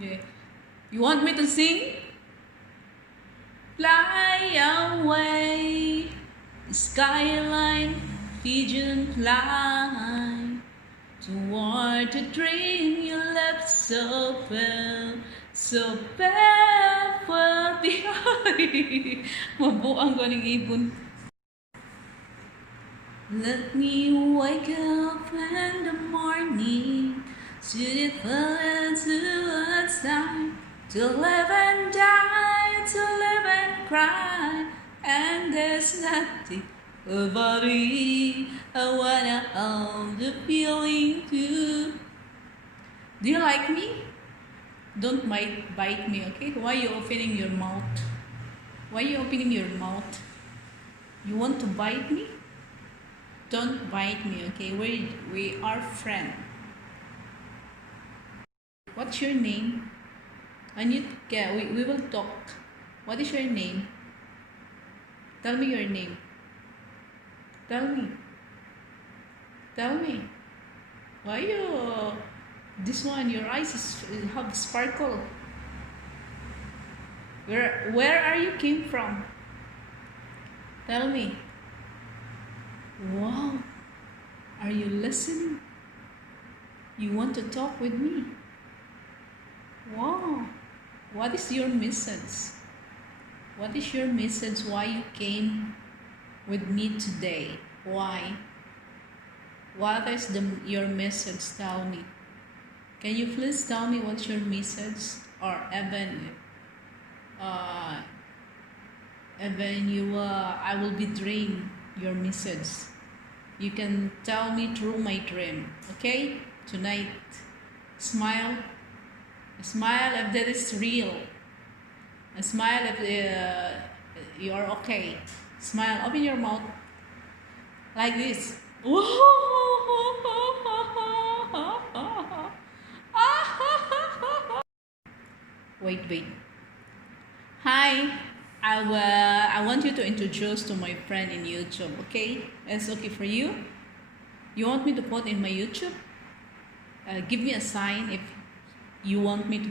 Yeah. You want me to sing? Fly away, skyline, pigeon fly toward the dream you left so far behind. Mabuang ko ng ibon. Let me wake up in the morning to the full time to live and die, to live and cry, and there's nothing about it. I wanna hold the feeling too. Do you like me? Don't bite me, okay? Why are you opening your mouth? Why are you opening your mouth? You want to bite me? Don't bite me, okay? We are friends. What's your name? Yeah, we will talk. What is your name? Tell me your name. Tell me. Tell me. Why you? This one, your eyes have sparkle. Where are you came from? Tell me. Wow. Are you listening? You want to talk with me? Wow. What is your message? What is your message? Why you came with me today? Why? What is your message? Tell me. Can you please tell me what's your message? Or even you, I will be dream your message. You can tell me through my dream. Okay? Tonight. Smile. Smile if that is real. Smile if you are okay. Smile. Open your mouth. Like this. Wait. Hi. I want you to introduce to my friend in YouTube. Okay? It's okay for you? You want me to put in my YouTube? Give me a sign if you want me to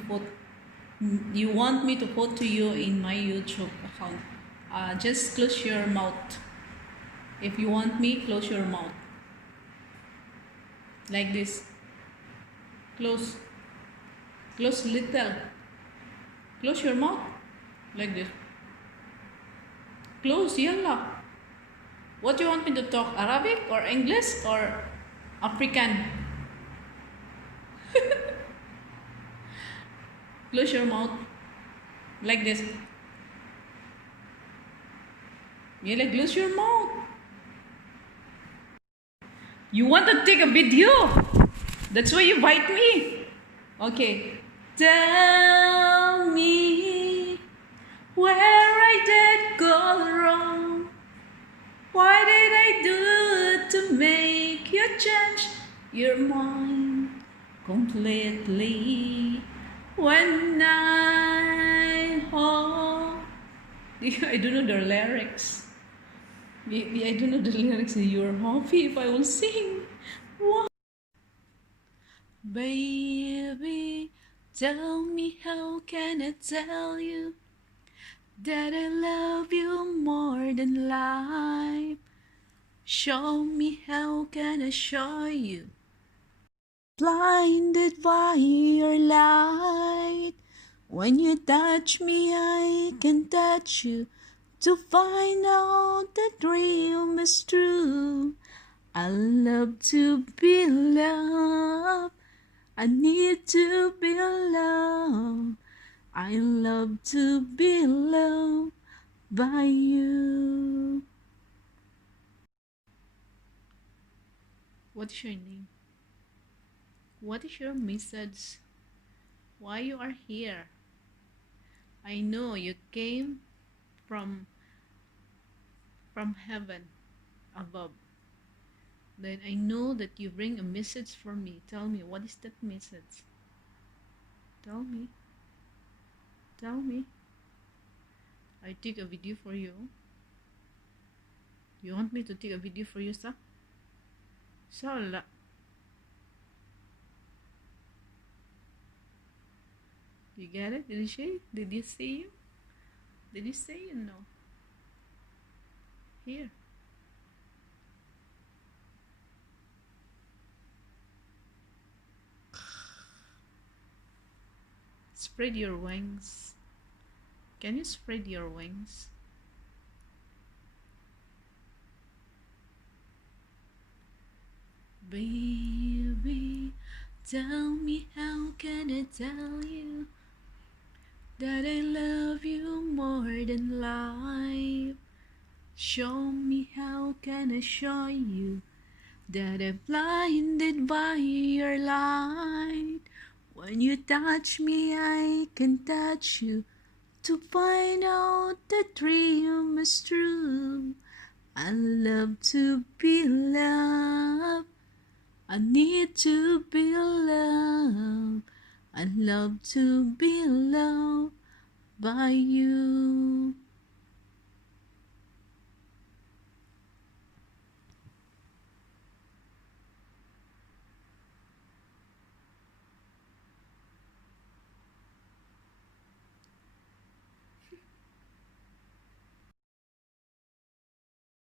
put to you in my YouTube account. Just close your mouth. If you want me, close your mouth. Like this. Close little. Close your mouth. Like this. Close, yalla. What do you want me to talk? Arabic or English or African? Close your mouth. Like this. Yalla, close your mouth. You want to take a video? That's why you bite me. Okay. Tell me where I did go wrong. Why did I do it to make you change your mind completely? When I home, I don't know the lyrics. I don't know the lyrics. You're happy if I will sing. What? Baby, tell me how can I tell you that I love you more than life? Show me how can I show you. Blinded by your light. When you touch me, I can touch you to find out the dream is true. I love to be loved. I need to be loved. I love to be loved by you. What is your name? What is your message? Why you are here? I know you came from heaven above. Then I know that you bring a message for me. Tell me, what is that message? Tell me. Tell me. I take a video for you. You want me to take a video for you, sir? So, You get it? Did you see it? Did you see you? Did you say you know? Here. Spread your wings. Can you spread your wings? Baby, tell me, how can I tell you that I love you more than life? Show me, how can I show you that I'm blinded by your light? When you touch me, I can touch you to find out the dream is true. I love to be loved. I need to be loved. I love to be loved by you.